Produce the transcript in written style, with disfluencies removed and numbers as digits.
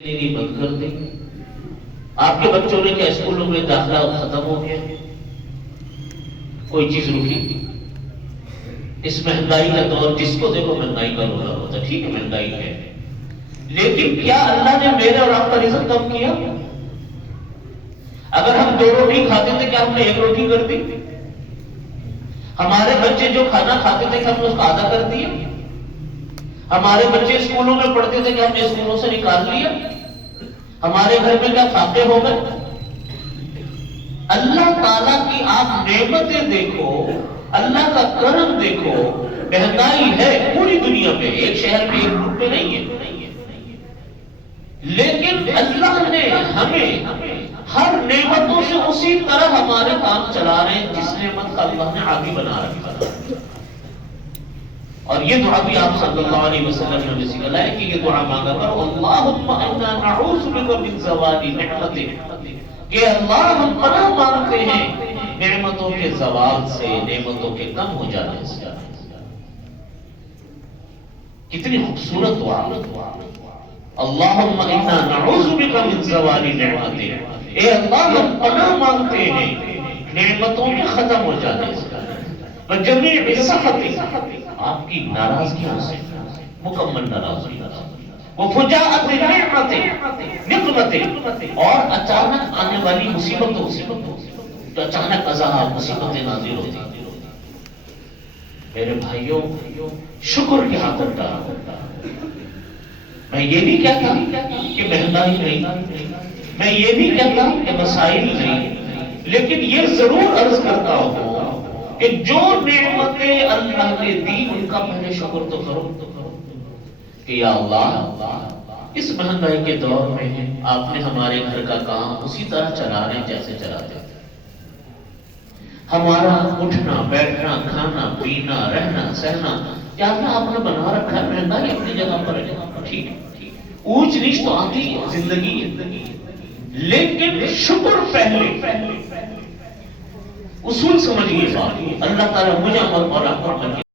میری بند کر دی. آپ کے بچوں نے کیا اسکولوں میں داخلہ ختم ہو گیا؟ کوئی چیز رکی؟ اس مہنگائی کا دور جس کو دیکھو مہنگائی کا رولا ہوتا ہے. ٹھیک ہے مہنگائی ہے، لیکن کیا اللہ نے میرے اور آپ کا رزق کم کیا؟ اگر ہم 2 روٹی کھاتے تھے کیا ہم نے 1 روٹی کر دی؟ ہمارے بچے جو کھانا کھاتے تھے کہ ہم نے اس کا آدھا کر دیا؟ ہمارے بچے اسکولوں میں پڑھتے تھے کہ ہم نے اسکولوں سے نکال لیا؟ ہمارے گھر میں کیا فاقے ہو گئے؟ اللہ تعالیٰ کی آپ نعمتیں دیکھو، اللہ کا کرم دیکھو. مہنگائی ہے پوری دنیا میں، ایک شہر میں ایک ملک میں نہیں ہے، لیکن اللہ نے ہمیں ہر نعمتوں سے اسی طرح ہمارے کام چلا رہے ہیں جس نعمت کا اللہ نے عادی بنا رکھا. اور یہ دعا بھی آپ صلی اللہ علیہ وسلم نے ہمیں سکھلایا ہے کہ یہ دعا مانگا کرو، اللہم انا نعوذ بک من زوال نعمتک، کہ اللہ ہم پناہ مانگتے ہیں نعمتوں کے زوال سے، نعمتوں کے کم ہو جانے سے. کتنی خوبصورت دعا. اللہم انا نعوذ بک من زوال نعمتک، اے اللہ ہم پناہ مانگتے ہیں نعمتوں کے ختم ہو جانے سے، وجمیع سخطک، آپ کی ناراضگیوں سے، مکمل ناراضگی، وفجاءت نقمتک، اور اچانک آنے والی مصیبتوں سے، تو اچانک عذاب مصیبتیں نازل ہوتی. میرے بھائیوں، شکر کے ہاتھ ڈالا. میں یہ نہیں کہتا کہ مہنگائی نہیں، میں یہ نہیں کہتا کہ مسائل نہیں، لیکن یہ ضرور عرض کرتا ہوں کہ جو نعمتیں اللہ نے دی ان کا پہلے شکر تو کرو کہ یا اللہ اس مہنگائی کے دور میں آپ نے ہمارے گھر کا کام اسی طرح چلا رہے جیسے چلاتے تھے. ہمارا اٹھنا بیٹھنا کھانا پینا رہنا سہنا یا آپ نے بنا رکھا ہے، مہنگائی اپنی جگہ پر ہے، ٹھیک ہے، اونچ نیچ تو آتی زندگی ہے، لیکن شکر پہلے. اصول سمجھیے بات، اللہ تعالیٰ مجھے اور آپ کو